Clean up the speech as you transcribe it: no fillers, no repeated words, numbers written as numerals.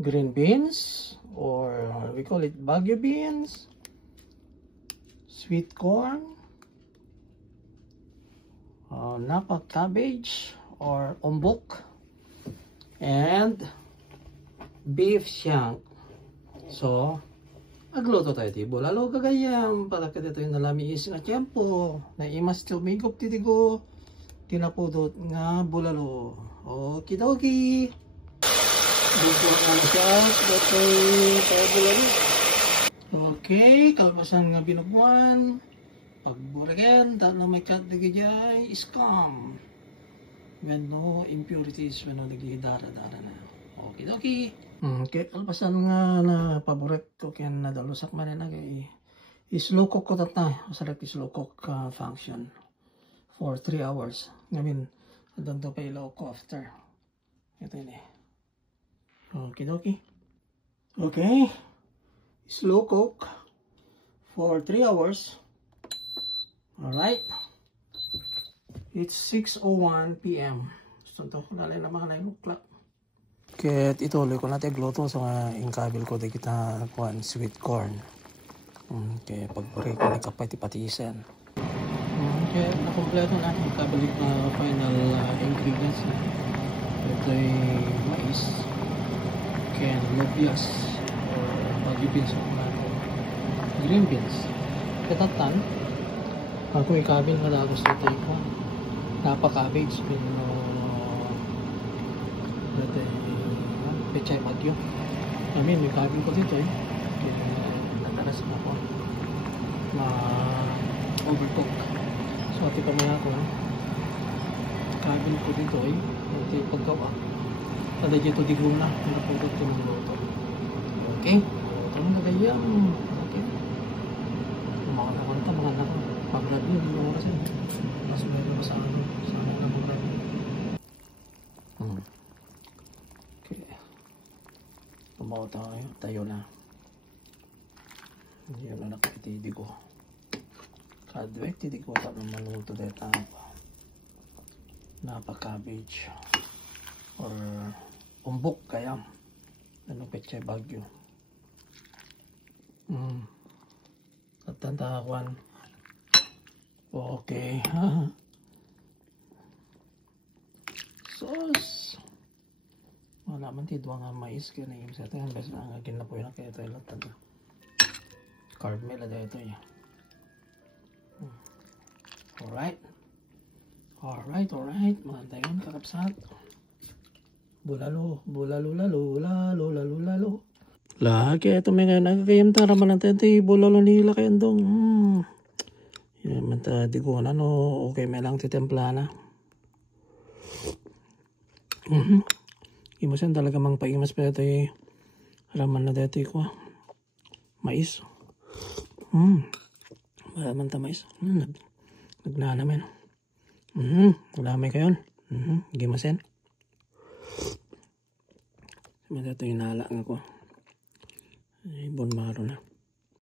green beans, or we call it Baguio beans, sweet corn, Napa cabbage or umbok, and beef shank. So, agluto tayo ti bulalo gagayam para kada tayo nalami is nga tiyempo na imas ti umigop ti tigo tinapudot nga bulalo. Okidoki. Bukuha nga na siya tayo bulalo. Okay, kalpasan nga binugmuan. Pagburagan, dahil na may kat digijay, scam. When no impurities, when no digidara-dara na. Okidoki. Okay, kalpasan nga na paborit ko kaya nadalusak man na kay slow cook ko tatay. Masarap slow cook function for 3 hours. I mean, doon to pa ilaw ko after. Ito yun eh. Okidoki. Okay. Slow cook for 3 hours. Alright. It's 6:01 p.m. So ito, nalay na mga 9 o'clock. Kaya ituloy ko natin gluto sa ingkabil ko di kita kuhan sweet corn. Kaya pagpuri ko kapay tipatisan. Kaya nakompleto na yung kabalik na final ingredients na. Ito'y mais, kaya lupias, or Baguio beans, green beans. Katatan, ako ikabil nga na gusto tayo ko. Napa cabbage, pechay Baguio. May kabil ko dito eh. Nataras na ako na overcook. So ati kamaya ko kabil ko dito eh. Ito yung paggawa. Tada dito digong na. Napagod ko ng luto. Okay? Ito mga gayam. Okay? Mga nakanta, mga nakanta. Pag-grad yun, yung oras yun. Mas meron pa sa ano. Sa ano na mag-grad yun. Okay. Tumaw tayo. Tayo na. Hindi na nakapitidi ko. Kadwek, tidig ko tapos maluto dahil tapo. Napa cabbage. Or umbok kaya. Ano pechay Baguio. At tantakuan. Okay. Sauce. Wala man tidwa nga mais. Kaya na yung sa ito. Basta nga ginapoy na kaya ito yung latag. Carb meal na ito eh. Alright. Alright. Mga tayon kakapsat. Bulalo. Lagi ito may nagkakayam tara man natin ito bulalo nila kayang dong. Yan man ta di ko na no. Okay may lang titempla na. Imusan talaga mang paimas pa ito eh. Raman na dito ko. Mais. Malaman ta mais. Nagnanamin. Nalamay kayo. Gimasen. Sabi ito yung nala nga ko. Ibon maro na.